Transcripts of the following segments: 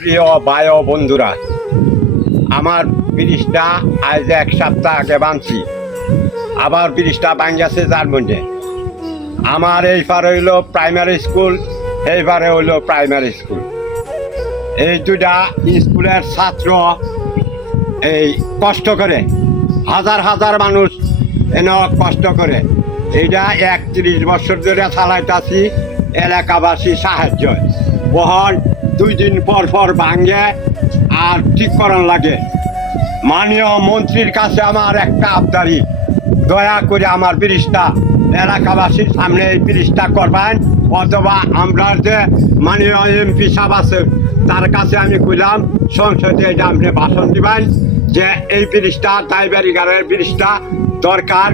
প্রিয় ভাই ও বন্ধুরা, আমার ব্রিজটা আজ এক সপ্তাহ আগে বানছি, আবার ব্রিজটা ভাঙ্গেছে জার্মানিতে। আমার এই পারে হইল প্রাইমারি স্কুল, এই পারে হইল প্রাইমারি স্কুল। এই দুটা স্কুলের ছাত্র এই কষ্ট করে, হাজার হাজার মানুষ এনে কষ্ট করে। এইটা 31 বছর ধরে চালাইতাছি, এলাকাবাসী সাহায্য। বহন 2 দিন পর পর ভাঙ্গে আর ঠিক করার লাগে। মাননীয় মন্ত্রীর কাছে আমার একটা আবদারি, দয়া করে আমার ব্রিজটা এলাকাবাসীর সামনে এই ব্রিজটা করবেন, অথবা আমরা যে মাননীয় এমপি সাহেব আছে তার কাছে আমি কইলাম সংসদে এটা আপনি ভাষণ দিবেন যে এই ব্রিজটা দাইবাড়িঘাটের ব্রিজটা দরকার।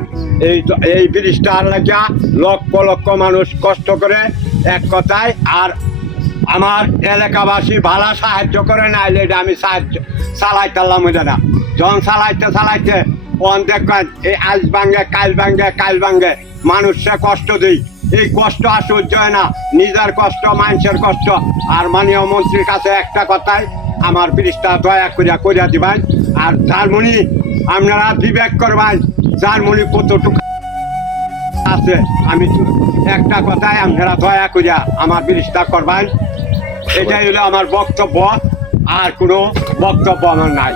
এই ব্রিজটার লাগিয়া লক্ষ লক্ষ মানুষ কষ্ট করে, এক কথায়। আর আমার এলাকাবাসী ভালো সাহায্য করে, নাইলে এটা আমি সাহায্য চালাইতাম না। যখন চালাইতে দেখবেন এই আজ ভাঙ্গে কাল ভাঙ্গে কাল ভাঙ্গে, মানুষে কষ্ট দিই। এই কষ্ট আর সহ্য হয় না, নিজের কষ্ট, মানুষের কষ্ট। আর মাননীয় মন্ত্রীর কাছে একটা কথাই, আমার ব্রিজটা দয়া করিয়া দিবেন। আর জার্মানি আপনারা বিবেক করবেন, জার্মানি কতটুকু আছে। আমি একটা কথাই, আপনারা দয়া করিয়া আমার ব্রিজটা করবেন। এটাই হলো আমার বক্তব্য, আর কোনো বক্তব্য আমার নাই।